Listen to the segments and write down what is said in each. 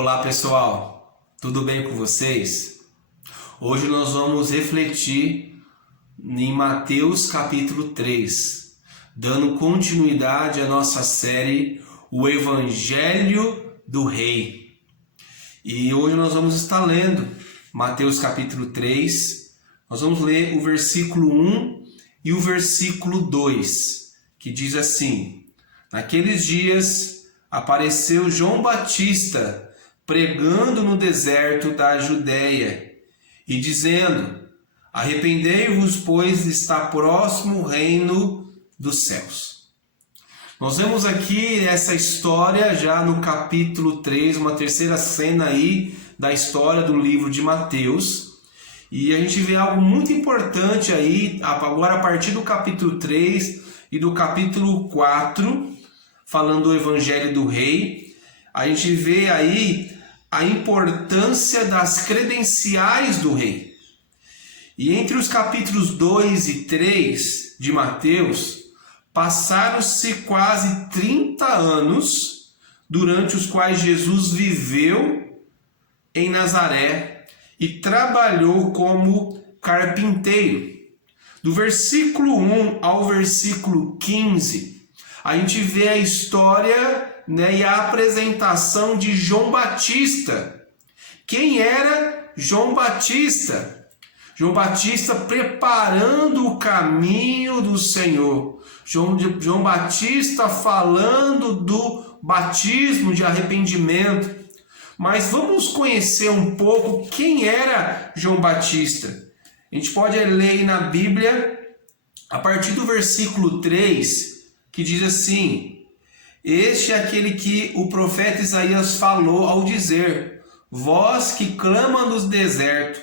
Olá pessoal, tudo bem com vocês? Hoje nós vamos refletir em Mateus capítulo 3, dando continuidade à nossa série O Evangelho do Rei. E hoje nós vamos estar lendo Mateus capítulo 3, nós vamos ler o versículo 1 e o versículo 2, que diz assim: Naqueles dias apareceu João Batista pregando no deserto da Judéia e dizendo: Arrependei-vos, pois está próximo o reino dos céus. Nós vemos aqui essa história já no capítulo 3, uma terceira cena aí da história do livro de Mateus. E a gente vê algo muito importante aí, agora a partir do capítulo 3 e do capítulo 4, falando do Evangelho do Rei. A gente vê aí a importância das credenciais do rei. E entre os capítulos 2 e 3 de Mateus, passaram-se quase 30 anos, durante os quais Jesus viveu em Nazaré e trabalhou como carpinteiro. Do versículo 1 ao versículo 15, a gente vê a história, e a apresentação de João Batista. Quem era João Batista? João Batista preparando o caminho do Senhor. João Batista falando do batismo de arrependimento. Mas vamos conhecer um pouco quem era João Batista. A gente pode ler aí na Bíblia, a partir do versículo 3, que diz assim: Este é aquele que o profeta Isaías falou ao dizer: Vós que clama nos desertos,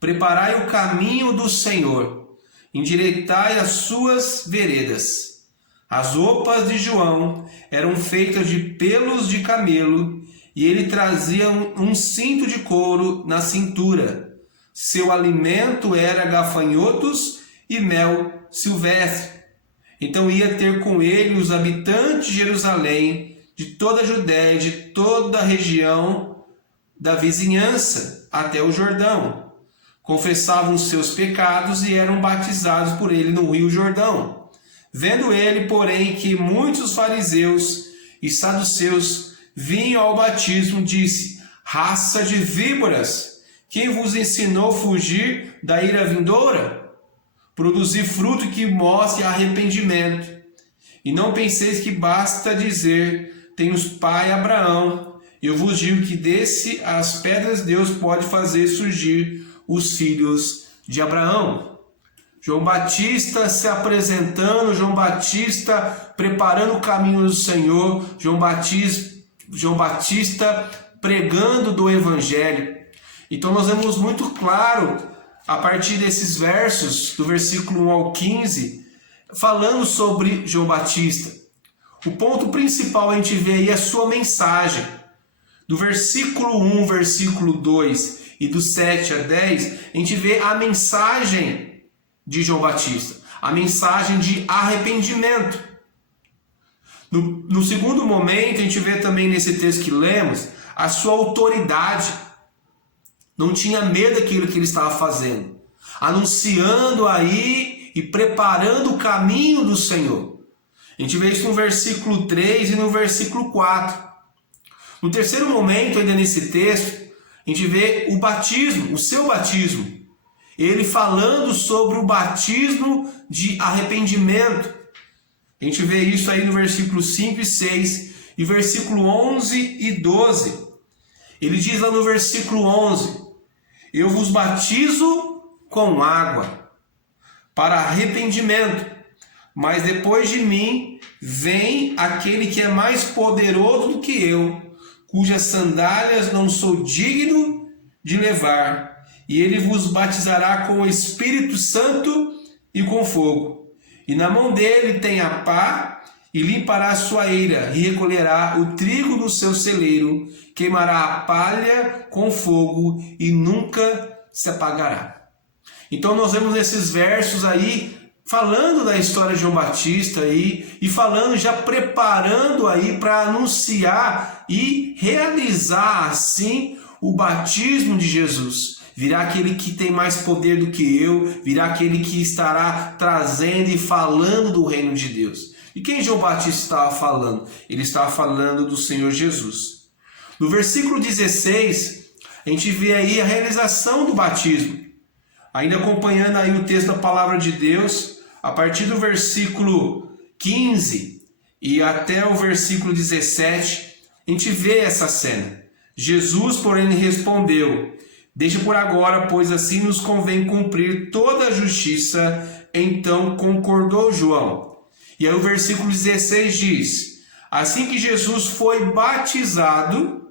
preparai o caminho do Senhor, endireitai as suas veredas. As roupas de João eram feitas de pelos de camelo, e ele trazia um cinto de couro na cintura. Seu alimento era gafanhotos e mel silvestre. Então ia ter com ele os habitantes de Jerusalém, de toda a Judéia, de toda a região da vizinhança, até o Jordão. Confessavam os seus pecados e eram batizados por ele no rio Jordão. Vendo ele, porém, que muitos fariseus e saduceus vinham ao batismo, disse: Raça de víboras, quem vos ensinou a fugir da ira vindoura? Produzir fruto que mostre arrependimento. E não penseis que basta dizer: temos pai Abraão. Eu vos digo que desse as pedras Deus pode fazer surgir os filhos de Abraão. João Batista se apresentando, João Batista preparando o caminho do Senhor, João Batista pregando do Evangelho. Então nós vemos muito claro, a partir desses versos, do versículo 1 ao 15, falando sobre João Batista. O ponto principal a gente vê aí é a sua mensagem. Do versículo 1, versículo 2 e do 7 a 10, a gente vê a mensagem de João Batista, a mensagem de arrependimento. No segundo momento, a gente vê também nesse texto que lemos, a sua autoridade. Não tinha medo daquilo que ele estava fazendo, anunciando aí e preparando o caminho do Senhor. A gente vê isso no versículo 3 e no versículo 4. No terceiro momento, ainda nesse texto, a gente vê o batismo, o seu batismo. Ele falando sobre o batismo de arrependimento. A gente vê isso aí no versículo 5 e 6 e versículo 11 e 12. Ele diz lá no versículo 11: Eu vos batizo com água para arrependimento, mas depois de mim vem aquele que é mais poderoso do que eu, cujas sandálias não sou digno de levar, e ele vos batizará com o Espírito Santo e com fogo. E na mão dele tem a pá, e limpará a sua eira, e recolherá o trigo no seu celeiro, queimará a palha com fogo, e nunca se apagará. Então nós vemos nesses versos aí, falando da história de João Batista aí, e falando, já preparando aí para anunciar e realizar assim o batismo de Jesus. Virá aquele que tem mais poder do que eu, virá aquele que estará trazendo e falando do reino de Deus. E quem João Batista estava falando? Ele estava falando do Senhor Jesus. No versículo 16, a gente vê aí a realização do batismo. Ainda acompanhando aí o texto da palavra de Deus, a partir do versículo 15 e até o versículo 17, a gente vê essa cena. Jesus, porém, respondeu: deixa por agora, pois assim nos convém cumprir toda a justiça. Então concordou João. E aí o versículo 16 diz: assim que Jesus foi batizado,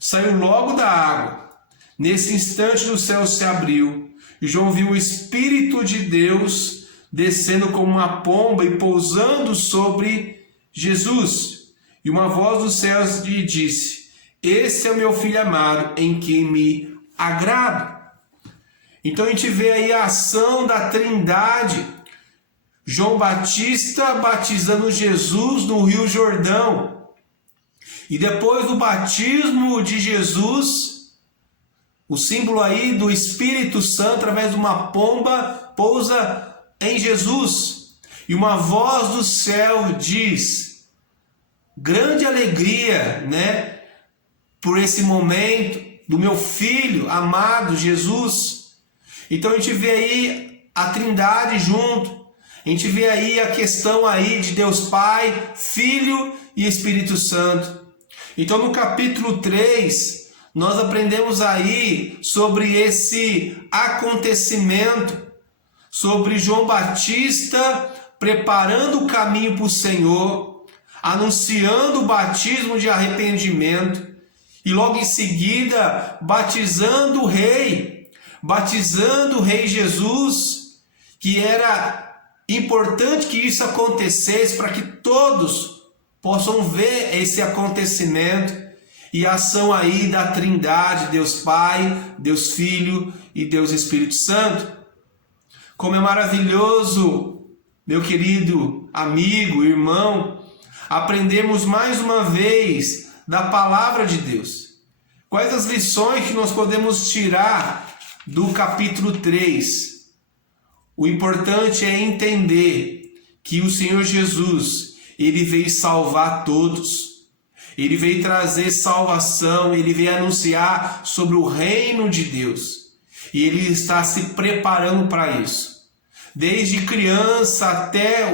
saiu logo da água. Nesse instante o céu se abriu, e João viu o Espírito de Deus descendo como uma pomba e pousando sobre Jesus. E uma voz dos céus lhe disse: esse é o meu filho amado, em quem me agrado. Então a gente vê aí a ação da Trindade. João Batista batizando Jesus no Rio Jordão. E depois do batismo de Jesus, o símbolo aí do Espírito Santo, através de uma pomba, pousa em Jesus. E uma voz do céu diz: grande alegria, né? Por esse momento do meu filho amado Jesus. Então a gente vê aí a Trindade junto. A gente vê aí a questão aí de Deus Pai, Filho e Espírito Santo. Então no capítulo 3, nós aprendemos aí sobre esse acontecimento, sobre João Batista preparando o caminho para o Senhor, anunciando o batismo de arrependimento e logo em seguida batizando o Rei Jesus, que era importante que isso acontecesse para que todos possam ver esse acontecimento e a ação aí da Trindade, Deus Pai, Deus Filho e Deus Espírito Santo. Como é maravilhoso, meu querido amigo, irmão, aprendemos mais uma vez da palavra de Deus. Quais as lições que nós podemos tirar do capítulo 3? O importante é entender que o Senhor Jesus, ele veio salvar todos. Ele veio trazer salvação, ele veio anunciar sobre o reino de Deus. E ele está se preparando para isso. Desde criança até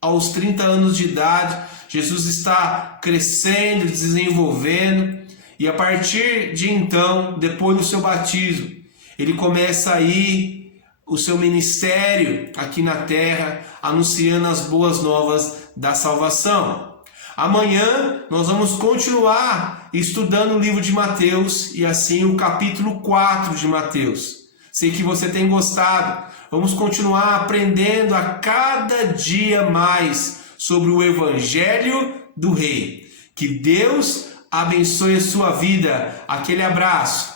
aos 30 anos de idade, Jesus está crescendo, desenvolvendo. E a partir de então, depois do seu batismo, ele começa aí o seu ministério aqui na terra, anunciando as boas novas da salvação. Amanhã nós vamos continuar estudando o livro de Mateus e assim o capítulo 4 de Mateus. Sei que você tem gostado. Vamos continuar aprendendo a cada dia mais sobre o Evangelho do Rei. Que Deus abençoe a sua vida. Aquele abraço.